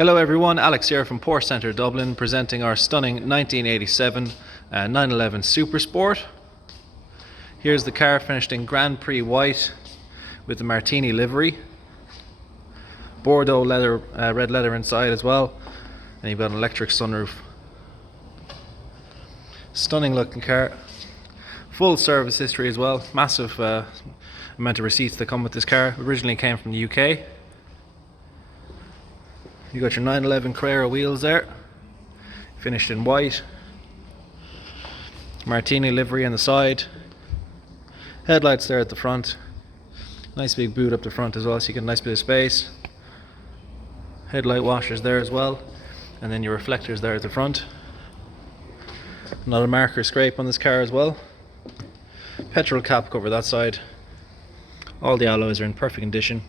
Hello everyone, Alex here from Porsche Centre Dublin, presenting our stunning 1987 911 Supersport. Here's the car finished in Grand Prix white with the Martini livery. Bordeaux leather, red leather inside as well, and you've got an electric sunroof. Stunning looking car. Full service history as well. Massive amount of receipts that come with this car. Originally came from the UK. You got your 911 Carrera wheels there, finished in white. Martini livery on the side. Headlights there at the front. Nice big boot up the front as well, so you get a nice bit of space. Headlight washers there as well, and then your reflectors there at the front. Not a mark or scrape on this car as well. Petrol cap cover that side. All the alloys are in perfect condition.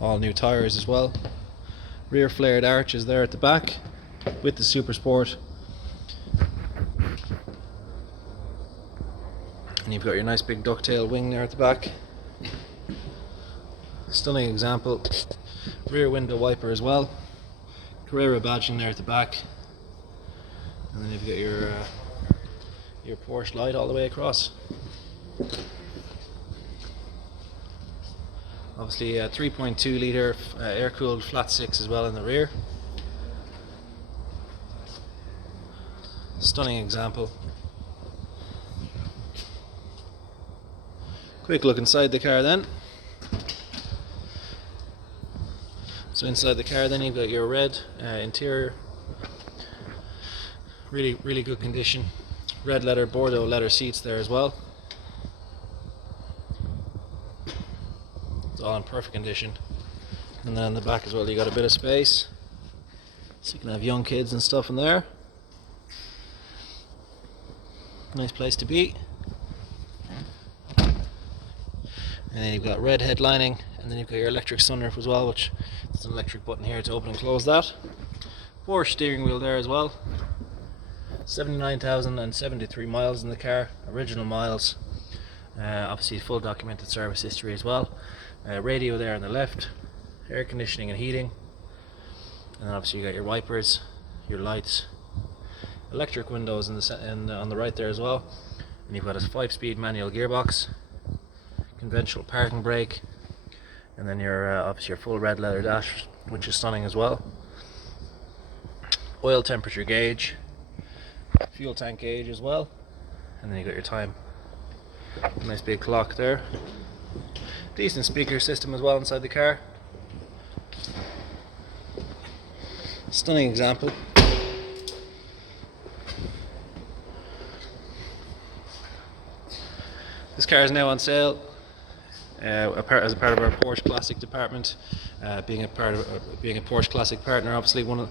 All new tyres as well. Rear flared arches there at the back with the Supersport. And you've got your nice big ducktail wing there at the back. Stunning example. Rear window wiper as well. Carrera badging there at the back. And then you've got your Porsche light all the way across. Obviously a 3.2 litre air-cooled flat 6 as well in the rear. Stunning example. Quick look inside the car then. So inside the car then you've got your red interior. Really good condition. Red leather, Bordeaux leather seats there as well. It's all in perfect condition. And then in the back as well you got a bit of space, so you can have young kids and stuff in there. Nice place to be. And then you've got red headlining, and then you've got your electric sunroof as well, which there's an electric button here to open and close that. Porsche steering wheel there as well. 79,073 miles in the car, original miles. Obviously full documented service history as well. Radio there on the left, air conditioning and heating, and then obviously you got your wipers, your lights, electric windows on the right there as well, and you've got a 5-speed manual gearbox, conventional parking brake, and then your obviously your full red leather dash, which is stunning as well. Oil temperature gauge, fuel tank gauge as well, and then you got your time. Nice big clock there. Decent speaker system as well inside the car. Stunning example. This car is now on sale as a part of our Porsche Classic department. Being a Porsche Classic partner, obviously one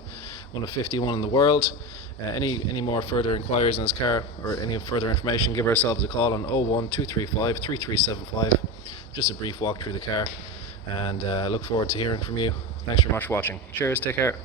of 51 in the world. Any more further inquiries on this car or any further information, give ourselves a call on 01235 3375. Just a brief walk through the car, and look forward to hearing from you. Thanks very much for watching. Cheers, take care.